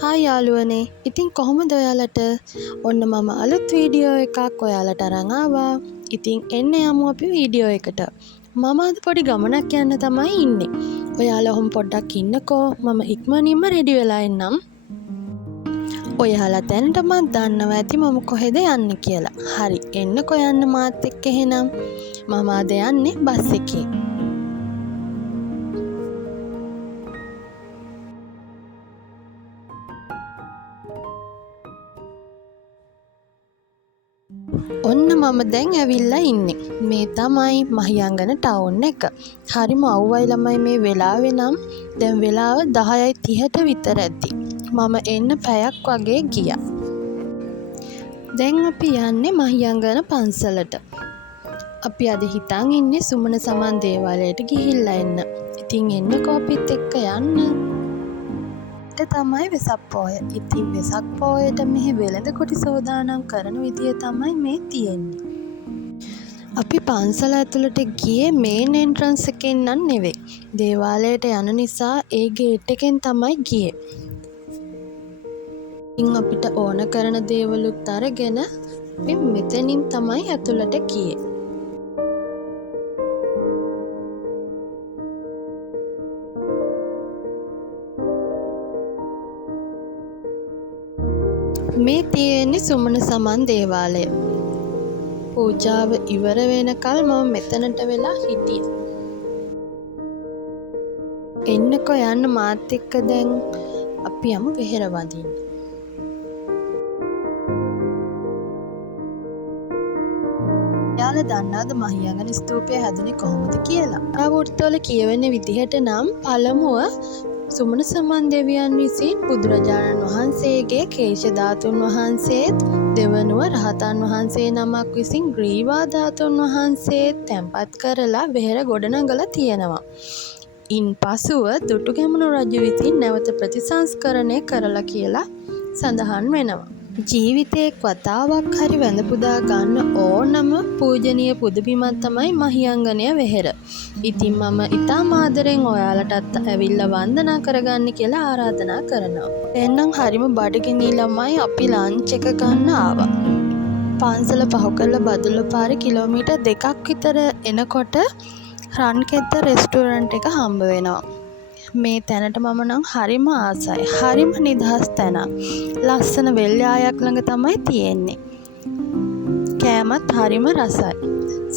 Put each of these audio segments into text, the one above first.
Hi යාළුවනේ. ඉතින් කොහොමද ඔයාලට? ඔන්න මම අලුත් වීඩියෝ එකක් ඔයාලට අරන් ආවා. ඉතින් එන්න යමු අපි වීඩියෝ එකට. මම අද පොඩි ගමනක් යන්න තමයි ඉන්නේ. ඔයාලා ඔහොම පොඩ්ඩක් ඉන්නකෝ. මම ඉක්මනින්ම රෙඩි වෙලා එන්නම්. ඔයාලා දැනටමත් දන්නවා ඇති මම කොහෙද යන්නේ කියලා. හරි, එන්නකෝ යන්න මාත් එක්ක එහෙනම්. මම අද යන්නේ බස් එකේ. ඔන්න මම දැන් ඇවිල්ලා ඉන්නේ. මේ තමයි මහියංගන ටවුන් එක. හරිම අවුවයි ළමයි මේ වෙලාවේ නම්. දැන් වෙලාව 10:30ට විතර ඇති. මම එන්න පැයක් වගේ ගියා. දැන් අපි යන්නේ මහියංගන පන්සලට. අපි අද හිතන් ඉන්නේ සුමන සමන් දේවාලයට ගිහිල්ලා එන්න. ඉතින් එන්නකෝ අපිත් එක්ක යන්න. තමයි වෙසක් පෝය. ඉතින් වෙසක් පෝයට මෙහි වෙළඳ කොටි සෝදානම් කරන විදිය තමයි මේ තියෙන්නේ. අපි පන්සල ඇතුළට ගියේ මේන් එන්ට්‍රන්ස් එකෙන් නම් නෙවෙයි. දේවාලයට යන නිසා ඒ ගේට් එකෙන් තමයි ගියේ. ඉතින් අපිට ඕන කරන දේවලුත් අරගෙන අපි මෙතනින් තමයි ඇතුළට ගියේ. මේ තියෙන්නේ සුමන සමන් දේවාලය. පූජාව ඉවර වෙනකල් මම මෙතනට වෙලා හිටියා. එන්නකෝ යන්න මාත් එක්ක දැන් අපි යමු වෙහෙර වඳින්න. යාළුවා දන්නවද මහියංගන ස්තූපය හැදුනේ කොහොමද කියලා? පුරාවෘත්තවල කියවෙන විදිහට නම් පළමුව සුමන සමන් දෙවියන් විසින් බුදුරජාණන් වහන්සේගේ කේශ ධාතුන් වහන්සේත් දෙවනුව රහතන් වහන්සේ නමක් විසින් ග්‍රීවා ධාතුන් වහන්සේත් තැන්පත් කරලා වෙහෙර ගොඩනගලා තියෙනවා. ඉන් පසුව දුටුගැමුණු රජු විසින් නැවත ප්‍රතිසංස්කරණය කරලා කියලා සඳහන් වෙනවා. ජීවිතේ වතාවක් හරි වැඳ පුදා ගන්න ඕනම පූජනීය පුදබිමක් තමයි මහියංගනය වෙහෙර. ඉතින් මම ඉතාම ආදරෙන් ඔයාලටත් ඇවිල්ලා වන්දනා කරගන්න කියලා ආරාධනා කරනවා. එන්නම් හරිම බඩගිනි ළමයි අපි ලන්ච් එක ගන්න ආවා. පන්සල පහු කරලා බදුල්ල පාරේ කිලෝමීටර් 2ක් විතර එනකොට රන්කෙද්ද රෙස්ටුරන්ට් එක හම්බ වෙනවා. මේ තැනට මම නම් හරිම ආසයි. හරිම නිදහස් තැනක්. ලස්සන වෙල්යායක් ළඟ තමයි තියෙන්නේ. කෑමත් හරිම රසයි.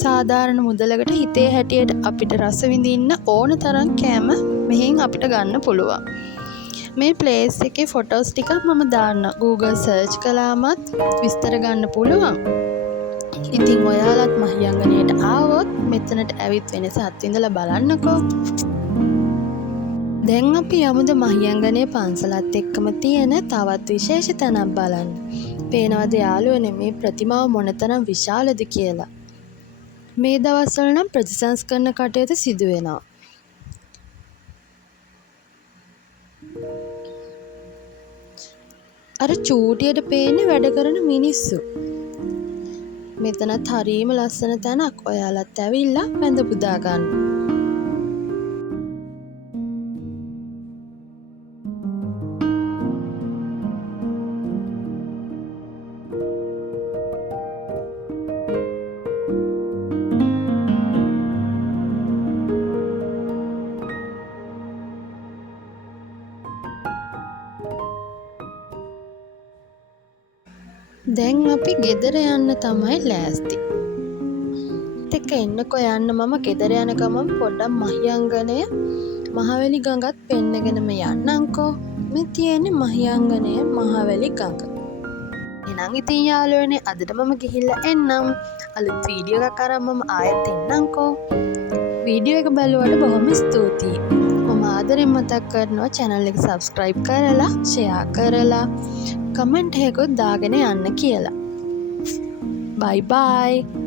සාධාරණ මුදලකට හිතේ හැටියට අපිට රස විඳින්න ඕන තරම් කෑම මෙහෙන් අපිට ගන්න පුළුවන්. මේ ප්ලේස් එකේ ෆොටෝස් ටිකක් මම දාන්න Google සර්ච් කළාමත් විස්තර ගන්න පුළුවන්. ඉතින් ඔයාලත් මහියංගනයට ආවොත් මෙතනට ඇවිත් වෙනස අත්විඳලා බලන්නකෝ. දැන් අපි යමුද මහියංගනයේ පන්සලත් එක්කම තියෙන තවත් විශේෂ තැනක් බලන්න. පේනවද යාළුවනේ මේ ප්‍රතිමාව මොනතරම් විශාලද කියලා. මේ දවස්වල නම් ප්‍රතිසංස්කරණ කටයුතු සිදු වෙනවා. අර චූටියට පේන්නේ වැඩ කරන මිනිස්සු. මෙතනත් හරීම ලස්සන තැනක්. ඔයාලත් ඇවිල්ලා වැඳ පුදා ගන්න. දැන් අපි ගෙදර යන්න තමයි ලෑස්ති. තෙක එන්නකෝ යන්න මම ගෙදර යන ගමන් පොඩ්ඩක් මහියංගනය මහවැලි ගඟත් පෙන්නගෙනම යන්නම්කෝ. මේ තියෙන්නේ මහියංගනය මහවැලි ගඟ. එහෙනම් ඉතින් යාළුවනේ අදට මම ගිහිල්ලා එන්නම්. අලුත් වීඩියෝ එකක් අරන් මම ආයෙත් එන්නම්කෝ. වීඩියෝ එක බලුවට බොහොම ස්තුතියි. මම ආදරෙන් මතක් කරනවා channel එක subscribe කරලා, share කරලා කමෙන්ට් එකකුත් දාගෙන යන්න කියලා. bye bye.